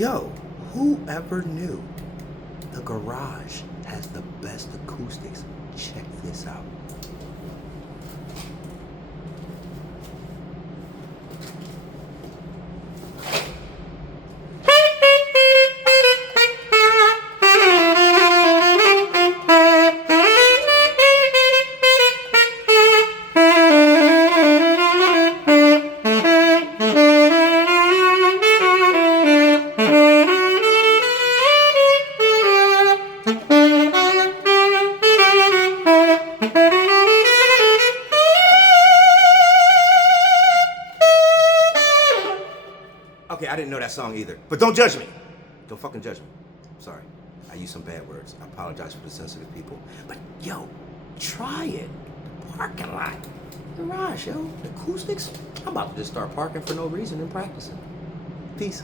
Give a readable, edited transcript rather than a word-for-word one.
Yo, whoever knew the garage has the best acoustics? Check this out. Okay, I didn't know that song either. But don't judge me. Don't fucking judge me. Sorry. I used some bad words. I apologize for the sensitive people. But yo, try it. Parking lot. Garage, yo. The acoustics. I'm about to just start parking for no reason and practicing. Peace.